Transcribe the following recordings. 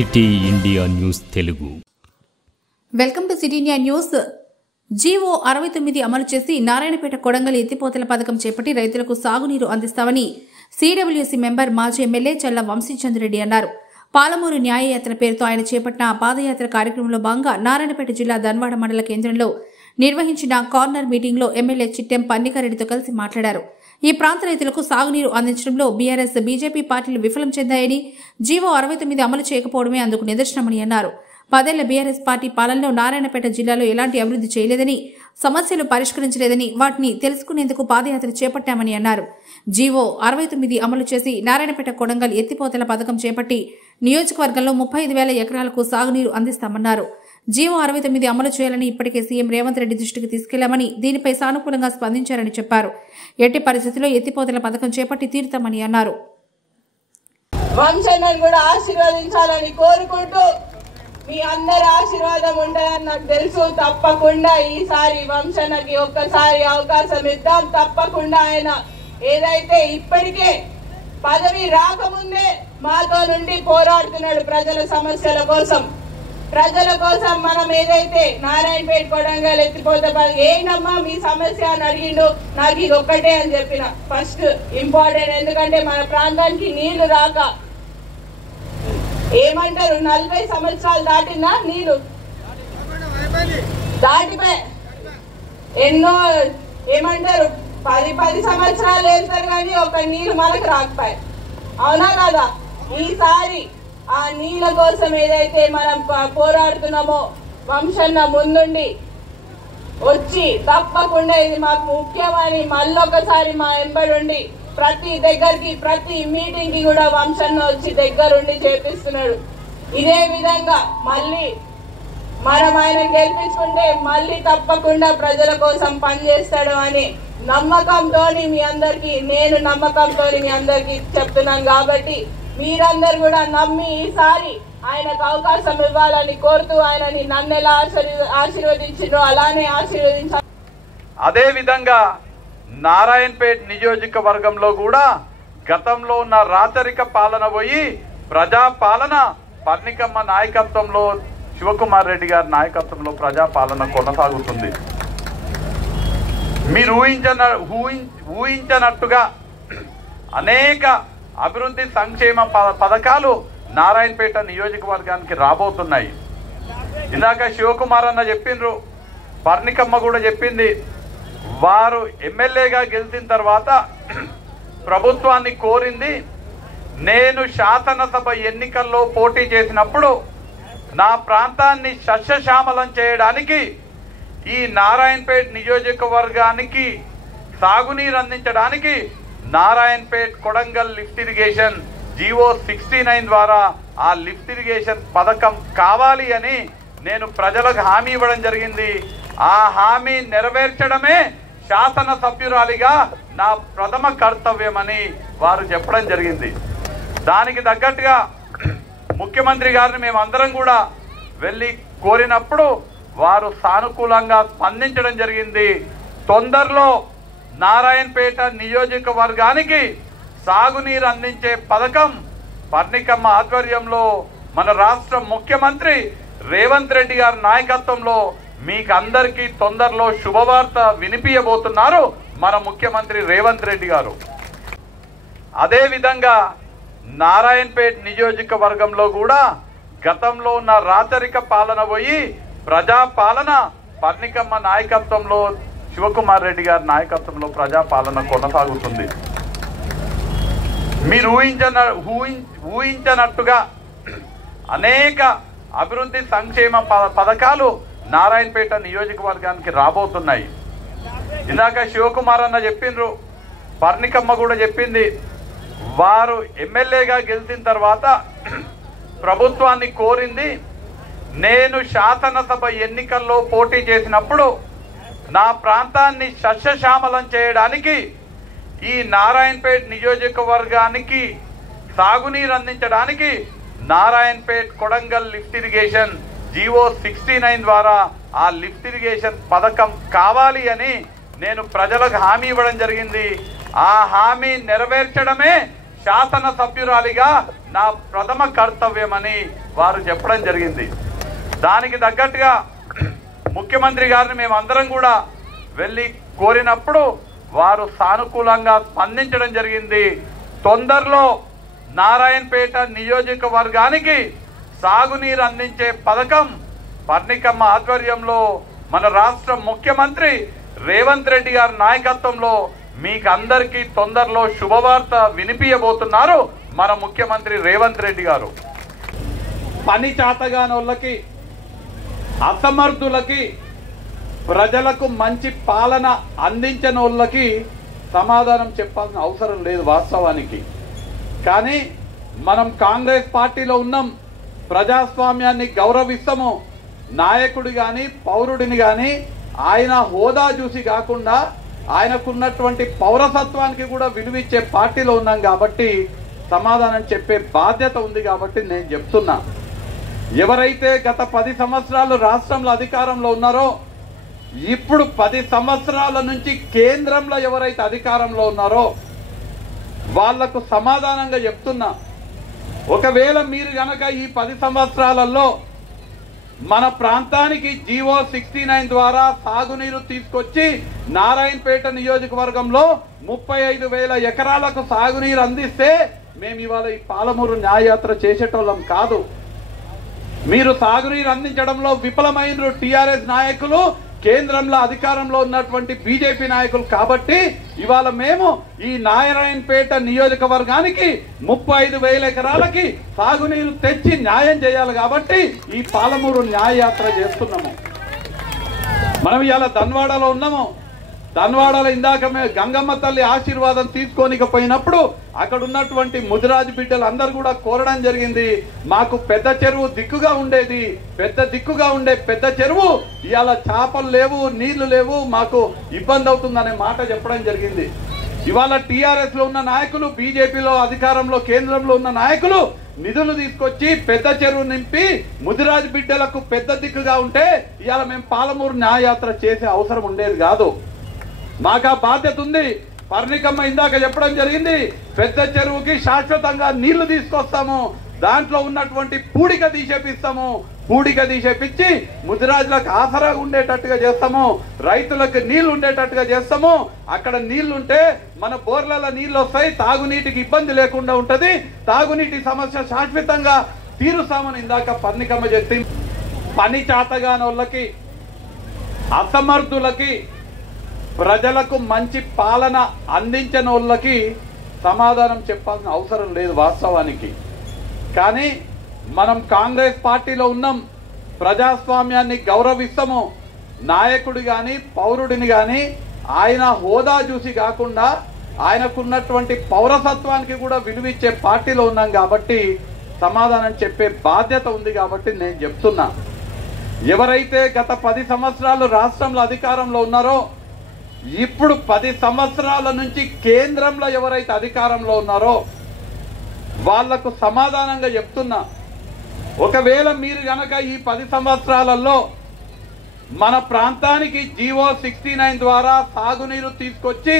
City India news Telugu. Welcome to city India news. GO 69 అమలు చేసి నారాయణపేట కొడంగల్ ఎత్తిపోతల పథకం చేపట్టి రైతులకు సాగునీరు అందిస్తామని సిడబ్ల్యూసీ మెంబర్ మాజీ ఎమ్మెల్యే చల్ల వంశీచంద్రెడ్డి అన్నారు. పాలమూరు న్యాయయాత్ర పేరుతో ఆయన చేపట్టిన పాదయాత్ర కార్యక్రమంలో భాగంగా నారాయణపేట జిల్లా ధన్వాడ మండల కేంద్రంలో నిర్వహించిన కార్నర్ మీటింగ్లో ఎమ్మెల్యే చిట్టెం పన్నికారెడ్డితో కలిసి మాట్లాడారు. ఈ ప్రాంత రైతులకు సాగునీరు అందించడంలో బీఆర్ఎస్, బీజేపీ పార్టీలు విఫలం చెందాయని, జీవో 69 అమలు చేయకపోవడమే అందుకు నిదర్శనమని అన్నారు. 10 ఏళ్ల బీఆర్ఎస్ పార్టీ పాలనలో నారాయణపేట జిల్లాలో ఎలాంటి అభివృద్ధి చేయలేదని, సమస్యలు పరిష్కరించలేదని, వాటిని తెలుసుకునేందుకు పాదయాత్ర చేపట్టామని అన్నారు. జీవో 69 అమలు చేసి నారాయణపేట కొడంగల్ ఎత్తిపోతల పథకం చేపట్టి నియోజకవర్గంలో 35,000 ఎకరాలకు సాగునీరు అందిస్తామన్నారు. జీవో 69 అమలు చేయాలని ఇప్పటికే సీఎం రేవంత్ రెడ్డి దృష్టికి తీసుకెళ్లామని, దీనిపై సానుకూలంగా స్పందించారని చెప్పారు. ఎట్టి పరిస్థితుల్లో ఎత్తిపోతల పథకం చేపట్టి తీరుతామని అన్నారు. వంశన్నను కూడా ఆశీర్వదించాలని కోరుకుంటూ, మీ అందరి ఆశీర్వాదం ఉంటుందని నాకు తెలుసు. తప్పకుండా ఈసారి వంశన్నకి ఒక్కసారి అవకాశం ఇద్దాం. తప్పకుండా ఆయన ఏదైతే ఇప్పటికే పదవి రాకముందే మాతో నుండి పోరాడుతున్నాడు ప్రజల సమస్యల కోసం. ప్రజల కోసం మనం ఏదైతే నారాయణపేట కొడంగల్ ఎత్తిపోతే ఏంటమ్మా మీ సమస్య అని అడిగిండు. నాకు ఇది ఒక్కటే అని చెప్పిన. ఫస్ట్ ఇంపార్టెంట్, ఎందుకంటే మన ప్రాంతానికి నీళ్లు రాక ఏమంటారు 40 సంవత్సరాలు దాటినా నీళ్లు దాటిపోయి ఎన్నో ఏమంటారు 10 సంవత్సరాలు వెళ్తారు కానీ ఒక నీళ్లు మనకు రాకపోయి. అవునా కదా? ఈసారి ఆ నీళ్ళ కోసం ఏదైతే మనం పోరాడుతున్నామో వంశన్న ముందుండి వచ్చి తప్పకుండా ఇది మాకు ముఖ్యమని మళ్ళొకసారి మా వెంబడుండి ప్రతి దగ్గరికి, ప్రతి మీటింగ్ కి కూడా వంశన్న వచ్చి దగ్గరుండి చేపిస్తున్నాడు. ఇదే విధంగా మళ్ళీ మనం ఆయన గెలిపించుకుంటే మళ్ళీ తప్పకుండా ప్రజల కోసం పనిచేస్తాడు అని నమ్మకంతో మీ అందరికి, నేను నమ్మకంతో మీ అందరికి చెప్తున్నాను. కాబట్టి మీరందరూ కూడా నమ్మి ఈసారి ఆయనకు అవకాశం ఇవ్వాలని కోరుతూ, ఆయనని నన్ను ఎలా ఆశీర్వదించిండ్రో అలానే ఆశీర్వదించాలి. అదే విధంగా నారాయణపేట నియోజకవర్గంలో కూడా గతంలో ఉన్న రాచరిక పాలన పోయి ప్రజా పాలన పర్ణికమ్మ నాయకత్వంలో, శివకుమార్ రెడ్డి గారి నాయకత్వంలో ప్రజా పాలన కొనసాగుతుంది. మీరు ఊహించనట్టుగా అనేక అభివృద్ధి సంక్షేమ పథకాలు నారాయణపేట నియోజకవర్గానికి రాబోతున్నాయి. ఇందాక శివకుమార్ అన్న చెప్పిండ్రు, పర్ణికమ్మ కూడా చెప్పింది. వారు ఎమ్మెల్యేగా గెలిచిన తర్వాత ప్రభుత్వాన్ని కోరింది, నేను శాసనసభ ఎన్నికల్లో పోటీ చేసినప్పుడు నా ప్రాంతాన్ని సస్యశ్యామలం చేయడానికి, ఈ నారాయణపేట నియోజకవర్గానికి సాగునీరు అందించడానికి Narayanpet Kodangal lift irrigation GO 69 ద్వారా ఆ లిఫ్ట్ ఇరిగేషన్ పథకం కావాలి అని నేను ప్రజలకు హామీ ఇవ్వడం జరిగింది. ఆ హామీ నెరవేర్చడమే శాసనసభ్యురాలిగా నా ప్రథమ కర్తవ్యమని వారు చెప్పడం జరిగింది. దానికి తగ్గట్టుగా ముఖ్యమంత్రి గారిని మేమందరం కూడా వెళ్ళి కోరినప్పుడు వారు సానుకూలంగా స్పందించడం జరిగింది. తొందరలో నారాయణపేట నియోజకవర్గానికి సాగునీరు అందించే పథకం పర్ణికమ్మ ఆధ్వర్యంలో మన రాష్ట్ర ముఖ్యమంత్రి రేవంత్ రెడ్డి గారి నాయకత్వంలో మీకు అందరికీ తొందరలో శుభవార్త వినిపించబోతున్నారు మన ముఖ్యమంత్రి రేవంత్ రెడ్డి గారు. అదేవిధంగా నారాయణపేట నియోజకవర్గంలో కూడా గతంలో ఉన్న రాచరిక పాలన పోయి ప్రజా పాలన పర్ణికమ్మ నాయకత్వంలో, శివకుమార్ రెడ్డి గారి నాయకత్వంలో ప్రజా పాలన కొనసాగుతుంది. మీరు ఊహించనట్టుగా అనేక అభివృద్ధి సంక్షేమ పథకాలు నారాయణపేట నియోజకవర్గానికి రాబోతున్నాయి. ఇందాక శివకుమార్ అన్న చెప్పిండ్రు, పర్ణికమ్మ కూడా చెప్పింది. వారు ఎమ్మెల్యేగా గెలిచిన తర్వాత ప్రభుత్వాన్ని కోరింది, నేను శాసనసభ ఎన్నికల్లో పోటీ చేసినప్పుడు నా ప్రాంతాన్ని సస్యశ్యామలం చేయడానికి, ఈ నారాయణపేట నియోజకవర్గానికి సాగునీరు అందించడానికి Narayanpet Kodangal lift irrigation GO 69 ద్వారా ఆ లిఫ్ట్ ఇరిగేషన్ పథకం కావాలి అని నేను ప్రజలకు హామీ ఇవ్వడం జరిగింది. ఆ హామీ నెరవేర్చడమే శాసన సభ్యురాలిగా నా ప్రథమ కర్తవ్యమని వారు చెప్పడం జరిగింది. దానికి తగ్గట్టుగా ముఖ్యమంత్రి గారిని మేమందరం కూడా వెళ్ళి కోరినప్పుడు వారు సానుకూలంగా స్పందించడం జరిగింది. తొందరలో నారాయణపేట నియోజకవర్గానికి సాగునీరు అందించే పథకం పర్ణికమ్మ ఆధ్వర్యంలో మన రాష్ట్ర ముఖ్యమంత్రి రేవంత్ రెడ్డి గారి నాయకత్వంలో మీకు అందరికీ తొందరలో శుభవార్త వినిపించబోతున్నారు మన ముఖ్యమంత్రి రేవంత్ రెడ్డి గారు. పని చాతగానోళ్ళకి, అసమర్థులకి, ప్రజలకు మంచి పాలన అందించనోళ్ళకి సమాధానం చెప్పాల్సిన అవసరం లేదు వాస్తవానికి. కానీ మనం కాంగ్రెస్ పార్టీలో ఉన్నాం, ప్రజాస్వామ్యాన్ని గౌరవిస్తాము. నాయకుడు కానీ పౌరుడిని కానీ ఆయన హోదా చూసి కాకుండా ఆయనకున్నటువంటి పౌరసత్వానికి కూడా విలువిచ్చే పార్టీలో ఉన్నాం కాబట్టి సమాధానం చెప్పే బాధ్యత ఉంది. కాబట్టి నేను చెప్తున్నా, ఎవరైతే గత 10 సంవత్సరాలు రాష్ట్రంలో అధికారంలో ఉన్నారో, ఇప్పుడు 10 సంవత్సరాల నుంచి కేంద్రంలో ఎవరైతే అధికారంలో ఉన్నారో వాళ్లకు సమాధానంగా చెప్తున్నా, ఒకవేళ మీరు గనక ఈ 10 సంవత్సరాలలో మన ప్రాంతానికి జీవో 69 ద్వారా సాగునీరు తీసుకొచ్చి నారాయణపేట నియోజకవర్గంలో 35,000 ఎకరాలకు సాగునీరు అందిస్తే మేము ఇవాళ ఈ పాలమూరు న్యాయయాత్ర చేసేటోళ్ళం కాదు. మీరు సాగునీరు అందించడంలో విఫలమైన టిఆర్ఎస్ నాయకులు, కేంద్రంలో అధికారంలో ఉన్నటువంటి బీజేపీ నాయకులు కాబట్టి ఇవాళ మేము ఈ నారాయణపేట నియోజకవర్గానికి 35,000 ఎకరాలకి సాగునీరు తెచ్చి న్యాయం చేయాలి కాబట్టి ఈ పాలమూరు న్యాయయాత్ర చేస్తున్నాము. మనం ఇవాళ ధన్వాడలో ఉన్నాము. ధన్వాడలో ఇందాక మేము గంగమ్మ తల్లి ఆశీర్వాదం తీసుకోనికపోయినప్పుడు అక్కడ ఉన్నటువంటి ముదిరాజు బిడ్డలు అందరూ కూడా కోరడం జరిగింది, మాకు పెద్ద చెరువు దిక్కుగా ఉండేది, పెద్ద చెరువు ఇవాళ చేపలు లేవు, నీళ్లు లేవు, మాకు ఇబ్బంది అవుతుందనే మాట చెప్పడం జరిగింది. ఇవాళ టీఆర్ఎస్ లో ఉన్న నాయకులు, బీజేపీలో అధికారంలో కేంద్రంలో ఉన్న నాయకులు నిధులు తీసుకొచ్చి పెద్ద చెరువు నింపి ముదిరాజు బిడ్డలకు పెద్ద దిక్కుగా ఉంటే ఇవాళ మేము పాలమూరు న్యాయయాత్ర చేసే అవసరం ఉండేది కాదు. మాకు ఆ బాధ్యత ఉంది. పర్ణికమ్మ ఇందాక చెప్పడం జరిగింది, పెద్ద చెరువుకి శాశ్వతంగా నీళ్లు తీసుకొస్తాము, దాంట్లో ఉన్నటువంటి పూడిక తీసేపిస్తాము, పూడిక తీసేపించి ముదిరాజులకు ఆసరా ఉండేటట్టుగా చేస్తాము, రైతులకు నీళ్లు ఉండేటట్టుగా చేస్తాము. అక్కడ నీళ్లుంటే మన బోర్లలో నీళ్లు వస్తాయి, తాగునీటికి ఇబ్బంది లేకుండా ఉంటది, తాగునీటి సమస్య శాశ్వతంగా తీరుస్తామని ఇందాక పర్ణికమ్మ చెప్పింది. పని చాతగానోళ్ళకి, అసమర్థులకి, ప్రజలకు మంచి పాలన అందించనోళ్ళకి సమాధానం చెప్పాల్సిన అవసరం లేదు వాస్తవానికి. కానీ మనం కాంగ్రెస్ పార్టీలో ఉన్నాం, ప్రజాస్వామ్యాన్ని గౌరవిస్తాము. నాయకుడు కానీ పౌరుడిని కానీ ఆయన హోదా చూసి కాకుండా ఆయనకున్నటువంటి పౌరసత్వానికి కూడా విలువిచ్చే పార్టీలో ఉన్నాం కాబట్టి సమాధానం చెప్పే బాధ్యత ఉంది. కాబట్టి నేను చెప్తున్నా, ఎవరైతే గత 10 సంవత్సరాలు రాష్ట్రంలో అధికారంలో ఉన్నారో, ఇప్పుడు 10 సంవత్సరాల నుంచి కేంద్రంలో ఎవరైతే అధికారంలో ఉన్నారో వాళ్లకు సమాధానంగా చెప్తున్నా, ఒకవేళ మీరు గనక ఈ 10 సంవత్సరాలలో మన ప్రాంతానికి జీవో 69 ద్వారా సాగునీరు తీసుకొచ్చి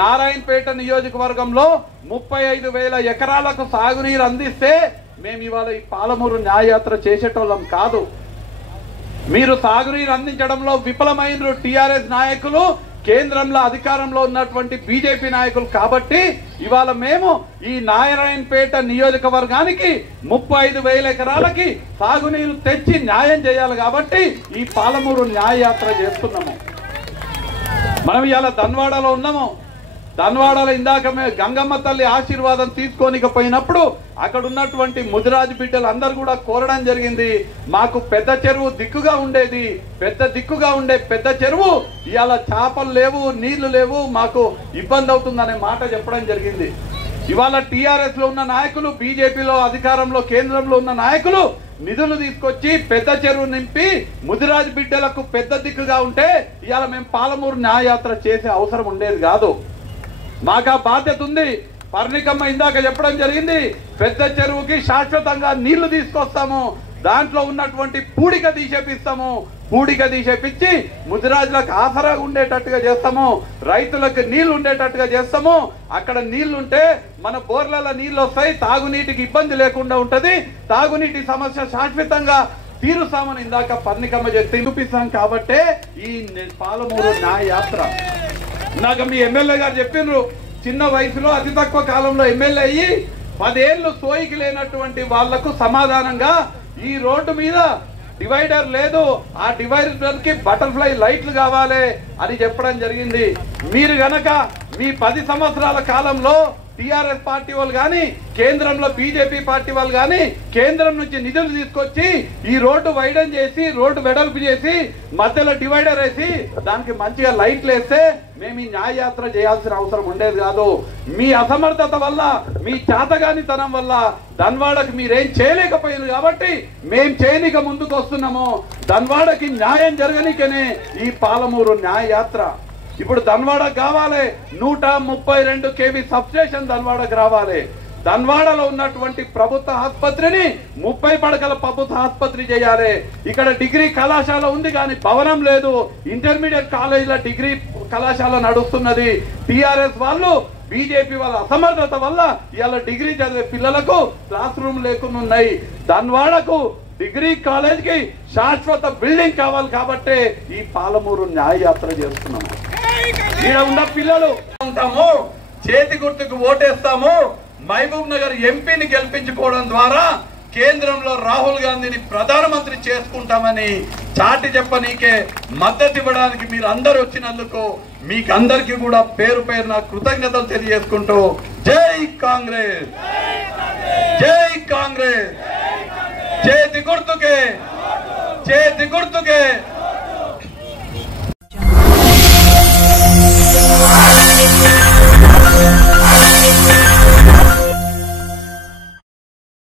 నారాయణపేట నియోజకవర్గంలో 35,000 ఎకరాలకు సాగునీరు అందిస్తే మేము ఇవాళ ఈ పాలమూరు న్యాయయాత్ర చేసేటోళ్ళం కాదు. మీరు సాగునీరు అందించడంలో విఫలమైన టిఆర్ఎస్ నాయకులు, కేంద్రంలో అధికారంలో ఉన్నటువంటి బీజేపీ నాయకులు కాబట్టి ఇవాళ మేము ఈ నారాయణపేట నియోజకవర్గానికి 35,000 ఎకరాలకి సాగునీరు తెచ్చి న్యాయం చేయాలి కాబట్టి ఈ పాలమూరు న్యాయయాత్ర చేస్తున్నాము. మనం ఇవాళ ధన్వాడలో ఉన్నాము. ధన్వాడలో ఇందాక మేము గంగమ్మ తల్లి ఆశీర్వాదం తీసుకోనికపోయినప్పుడు అక్కడ ఉన్నటువంటి ముదిరాజు బిడ్డలు అందరూ కూడా కోరడం జరిగింది, మాకు పెద్ద చెరువు దిక్కుగా ఉండేది, పెద్ద చెరువు ఇవాళ చేపలు లేవు, నీళ్లు లేవు, మాకు ఇబ్బంది అవుతుందనే మాట చెప్పడం జరిగింది. ఇవాళ టీఆర్ఎస్ లో ఉన్న నాయకులు, బీజేపీలో అధికారంలో కేంద్రంలో ఉన్న నాయకులు నిధులు తీసుకొచ్చి పెద్ద చెరువు నింపి ముదిరాజు బిడ్డలకు పెద్ద దిక్కుగా ఉంటే ఇవాళ మేము పాలమూరు న్యాయయాత్ర చేసే అవసరం ఉండేది కాదు. మాకు ఆ బాధ్యత ఉంది. పర్ణికమ్మ ఇందాక చెప్పడం జరిగింది, పెద్ద చెరువుకి శాశ్వతంగా నీళ్లు తీసుకొస్తాము, దాంట్లో ఉన్నటువంటి పూడిక తీసేపిస్తాము, పూడిక తీసేపించి ముదిరాజులకు ఆసరాగా ఉండేటట్టుగా చేస్తాము, రైతులకు నీళ్లు ఉండేటట్టుగా చేస్తాము. అక్కడ నీళ్లుంటే మన బోర్లలో నీళ్లు వస్తాయి, తాగునీటికి ఇబ్బంది లేకుండా ఉంటది, తాగునీటి సమస్య శాశ్వతంగా తీరుస్తామని ఇందాక పర్ణికమ్మ చెప్తే చూపిస్తాం. కాబట్టే ఈ పాలమూరు న్యాయ యాత్ర. నాకు మీ ఎమ్మెల్యే గారు చెప్పిండ్రు, చిన్న వయసులో అతి తక్కువ కాలంలో ఎమ్మెల్యే అయ్యి 10 ఏళ్ళు సోయికి లేనటువంటి వాళ్లకు సమాధానంగా ఈ రోడ్డు మీద డివైడర్ లేదు, ఆ డివైడర్ కి బటర్ఫ్లై లైట్లు కావాలి అని చెప్పడం జరిగింది. మీరు గనక మీ 10 సంవత్సరాల కాలంలో టిఆర్ఎస్ పార్టీ వాళ్ళు కానీ కేంద్రంలో బీజేపీ పార్టీ వాళ్ళు కానీ కేంద్రం నుంచి నిధులు తీసుకొచ్చి ఈ రోడ్డు వైడన్ చేసి రోడ్డు వెడల్పు చేసి మధ్యలో డివైడర్ వేసి దానికి మంచిగా లైట్లు వేస్తే మేము ఈ న్యాయ యాత్ర చేయాల్సిన అవసరం ఉండేది కాదు. మీ అసమర్థత వల్ల, మీ చేతగానితనం వల్ల ధన్వాడకి మీరేం చేయలేకపోయింది కాబట్టి మేం చేయనిక ముందుకు వస్తున్నాము. ధన్వాడకి న్యాయం జరగనికనే ఈ పాలమూరు న్యాయ యాత్ర. ఇప్పుడు ధన్వాడకు కావాలి 132 kV సబ్స్టేషన్ ధన్వాడకు రావాలి. ధన్వాడలో ఉన్నటువంటి ప్రభుత్వ ఆసుపత్రిని 30 పడకల ప్రభుత్వ ఆసుపత్రి చేయాలి. ఇక్కడ డిగ్రీ కళాశాల ఉంది కానీ భవనం లేదు. ఇంటర్మీడియట్ కాలేజీలో డిగ్రీ కళాశాల నడుస్తున్నది. టిఆర్ఎస్ వాళ్ళు బీజేపీ వాళ్ళ అసమర్థత వల్ల ఇవాళ డిగ్రీ చదివే పిల్లలకు క్లాస్ రూమ్ లేకుండా ఉన్నాయి. ధన్వాడకు డిగ్రీ కాలేజ్ కి శాశ్వత బిల్డింగ్ కావాలి కాబట్టి ఈ పాలమూరు న్యాయ యాత్ర చేస్తున్నాము. ఈడ ఉన్న పిల్లలు ఉంటాము, చేతి గుర్తుకు ఓటేస్తాము, మహబూబ్ నగర్ ఎంపీని గెలిపించుకోవడం ద్వారా కేంద్రంలో రాహుల్ గాంధీని ప్రధానమంత్రి చేసుకుంటామని చాటి చెప్పనీకే మద్దతు ఇవ్వడానికి మీరు అందరు వచ్చినందుకు మీకు అందరికీ కూడా పేరు పేరున కృతజ్ఞతలు తెలియజేసుకుంటూ జై కాంగ్రెస్, జై కాంగ్రెస్, చేతి గుర్తుకే, చేతి గుర్తుకే.